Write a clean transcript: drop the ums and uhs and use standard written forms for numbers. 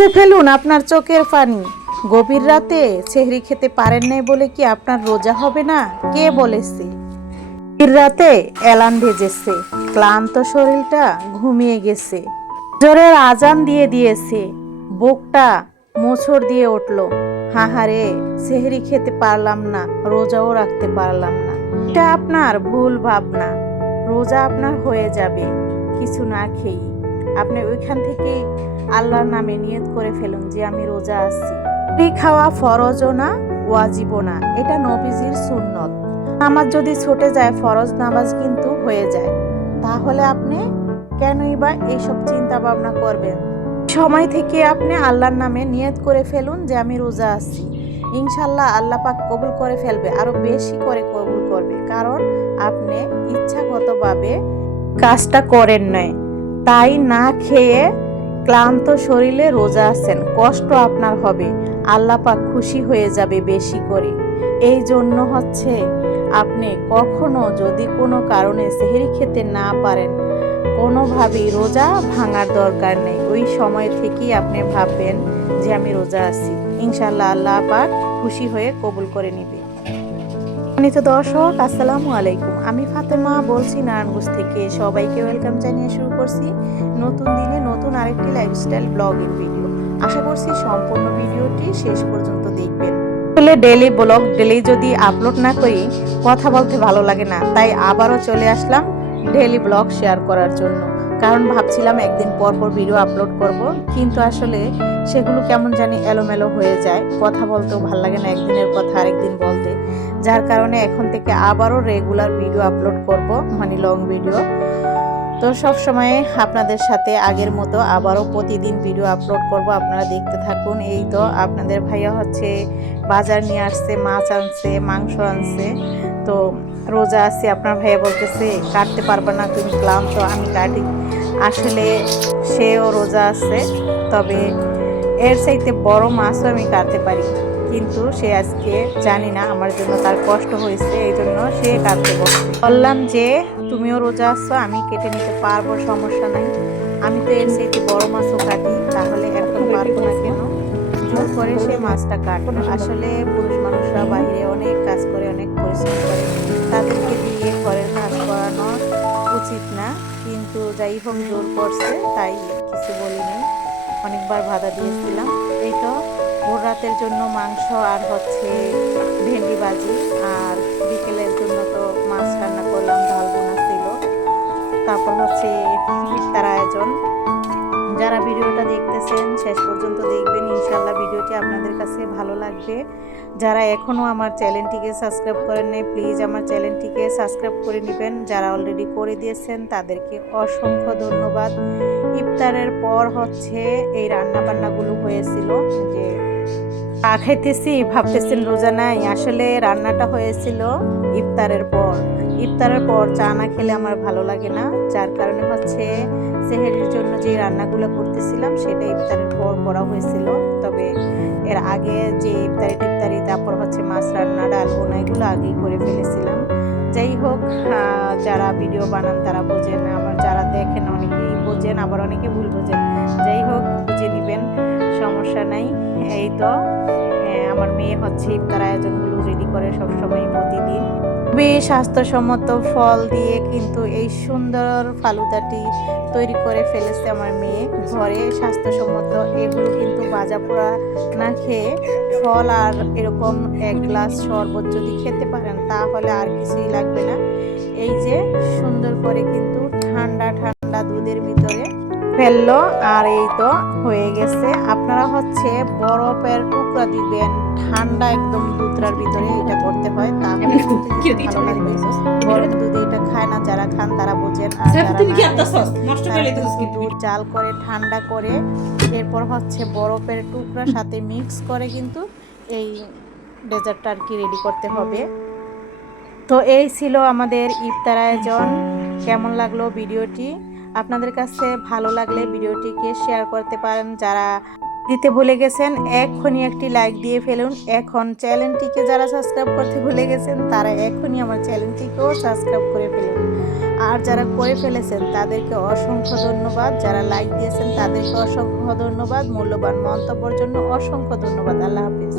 মুছে ফেলুন আপনার চোখের পানি। গভীর রাতে সেহরি খেতে পারেন নাই বলে কি আপনার রোজা হবে না? কে বলেছে? গভীর রাতে অ্যালার্ম বেজেছে, ক্লান্ত শরীরটা ঘুমিয়ে গেছে, জোরের আজান দিয়ে দিয়েছে, বুকটা মোচড় দিয়ে উঠল। হাহারে, সেহরি খেতে পারলাম না, রোজাও রাখতে পারলাম না। এটা আপনার ভুল ভাবনা। রোজা আপনার হয়ে যাবে কিছু না খেয়ে। আপনি ওইখান থেকে আল্লাহর নামে নিয়ত করে ফেলুন যে আমি রোজা আছি। খাওয়া ফরজও না, ওয়াজিবও না, এটা নবীজির সুন্নত। নামাজ যদি ছুটে যায়, ফরজ নামাজ কিন্তু হয়ে যায়। তাহলে আপনি কেনই বা এইসব চিন্তা ভাবনা করবেন? সময় থেকে আপনি আল্লাহর নামে নিয়ত করে ফেলুন যে আমি রোজা আছি। ইনশাল্লাহ আল্লাহ পাক কবুল করে ফেলবে, আরো বেশি করে কবুল করবে। কারণ আপনি ইচ্ছাগতভাবে কাজটা করেন নাই, তাই না খেয়ে ক্লান্ত শরীরে রোজা আছেন। কষ্ট আপনার হবে, আল্লাহ পাক খুশি হয়ে যাবে বেশি করে। এই জন্য হচ্ছে আপনি কখনো যদি কোনো কারণে সেহরি খেতে না পারেন, কোনোভাবেই রোজা ভাঙার দরকার নেই। ওই সময় থেকেই আপনি ভাববেন যে আমি রোজা আছি। ইনশাল্লাহ আল্লাহ পাক খুশি হয়ে কবুল করে নেবে। দর্শক, আসসালামু আলাইকুম। আমি ফাতেমা বলছি নারায়ণগঞ্জ থেকে। সবাইকে ওয়েলকাম জানিয়ে শুরু করছি নতুন দিনে নতুন আরেকটি লাইফস্টাইল ব্লগের ভিডিও। আশা করছি সম্পূর্ণ ভিডিওটি শেষ পর্যন্ত দেখবেন। আসলে ডেইলি ব্লগ ডেইলি যদি আপলোড না করি কথা বলতে ভালো লাগে না, তাই আবারও চলে আসলাম ডেইলি ব্লগ শেয়ার করার জন্য। কারণ ভাবছিলাম একদিন পর পর ভিডিও আপলোড করব, কিন্তু আসলে সেগুলো কেমন জানি এলোমেলো হয়ে যায়। কথা বলতেও ভালো লাগে না একদিনের কথা আরেকদিন বলতে। যার কারণে এখন থেকে আবারও রেগুলার ভিডিও আপলোড করব, মানে লং ভিডিও। তো সব সময় আপনাদের সাথে আগের মতো আবারও প্রতিদিন ভিডিও আপলোড করব, আপনারা দেখতে থাকুন। এই তো আপনাদের ভাইয়া হচ্ছে বাজার নিয়ে আসছে, মাছ আনছে, মাংস আনছে। তো রোজা আছি, আপনার ভাইয়া বলতেছে কাটতে পারবে না, তুমি ক্লান্ত, আমি কাটি। আসলে সেও রোজা আছে, তবে এর চাইতে বড় মাছও আমি কাটতে পারি, কিন্তু সে আজকে জানি না আমার জন্য তার কষ্ট হয়েছে, এই জন্য সে কাটতে বসছে। বললাম যে তুমিও রোজা আছো, আমি কেটে নিতে পারবো, সমস্যা নাই। আমি তো এর চাইতে বড় মাছও কাটি, তাহলে এখন পারবো না কেন? জোর করে সে মাছটা কাটলো। আসলে পুরুষ মানুষরা বাইরে অনেক কাজ করে, অনেক পরিশ্রম করে, তাদেরকে দিয়ে ঘরের কাজ করানো উচিত না। কিন্তু যাই হোক জোর করছে, তাই কিছু বলিনি। অনেকবার বাধা দিয়েছিলাম। এই তো ভোর রাতের জন্য মাংস আর হচ্ছে ভেন্ডি ভাজি, আর বিকেলের জন্য তো মাছ রান্না করলাম, ঝাল বোনা ছিল। তারপর হচ্ছে ইফতার আয়োজন। যারা ভিডিওটা দেখতেছেন শেষ পর্যন্ত দেখবেন, ইনশাল্লাহ ভিডিওটি আপনাদের কাছে ভালো লাগবে। যারা এখনও আমার চ্যানেলটিকে সাবস্ক্রাইব করেন নাই, প্লিজ আমার চ্যানেলটিকে সাবস্ক্রাইব করে নেবেন। যারা অলরেডি করে দিয়েছেন তাদেরকে অসংখ্য ধন্যবাদ। ইফতারের পর হচ্ছে এই রান্না বান্নাগুলো হয়েছিল, যে চা খাইতেছি ভাবতেছেন রোজা নাই, আসলে রান্নাটা হয়েছিল ইফতারের পর। ইফতারের পর চা না খেলে আমার ভালো লাগে না, যার কারণে হচ্ছে সেহরির জন্য যে রান্নাগুলো করতেছিলাম সেটা ইফতারের পর করা হয়েছিল। তবে এর আগে যে ইফতারি তারপর হচ্ছে মাছ রান্না, ডাল বোনা, এগুলো আগেই করে ফেলেছিলাম। যাই হোক, যারা ভিডিও বানান তারা বোঝেন, আবার যারা দেখেন অনেকেই বোঝেন, আবার অনেকে ভুল বোঝেন। যাই হোক, বুঝে নেবেন, সমস্যা নাই। এই তো আমার মেয়ে হচ্ছে ইফতার আয়োজনগুলো রেডি করে সবসময় প্রতিদিন। খুবই স্বাস্থ্যসম্মত ফল দিয়ে কিন্তু এই সুন্দর ফালুদাটি তৈরি করে ফেলেছে আমার মেয়ে ঘরে। স্বাস্থ্যসম্মত এগুলো কিন্তু ভাজা পোড়া না খেয়ে ফল আর এরকম এক গ্লাস শরবত যদি খেতে পারেন তাহলে আর কিছুই লাগবে না। এই যে সুন্দর করে কিন্তু ঠান্ডা ঠান্ডা দুধের ভিতরে ফেললো, আর এই তো হয়ে গেছে। আপনারা হচ্ছে বরফের টুকরা দিবেন ঠান্ডা একদম দুধটার ভিতরে, এটা করতে হয়, তাহলে ভালো লাগবে। গরম দুধে এটা খায় না, যারা খান তারা বোঝেন। আর যারা দুধ জাল করে ঠান্ডা করে এরপর হচ্ছে বরফের টুকরা সাথে মিক্স করে কিন্তু এই ডেজার্টটা আর কি রেডি করতে হবে। তো এই ছিল আমাদের ইফতার আয়োজন। কেমন লাগলো ভিডিওটি? আপনাদের কাছে ভালো লাগলে ভিডিওটিকে শেয়ার করতে পারেন। যারা দিতে ভুলে গেছেন এখনই একটি লাইক দিয়ে ফেলুন। এখন চ্যানেলটিকে যারা সাবস্ক্রাইব করতে ভুলে গেছেন তারা এখনই আমার চ্যানেলটিকেও সাবস্ক্রাইব করে ফেলুন। আর যারা করে ফেলেছেন তাদেরকে অসংখ্য ধন্যবাদ, যারা লাইক দিয়েছেন তাদেরকে অসংখ্য ধন্যবাদ, মূল্যবান মন্তব্যের জন্য অসংখ্য ধন্যবাদ। আল্লাহ হাফেজ।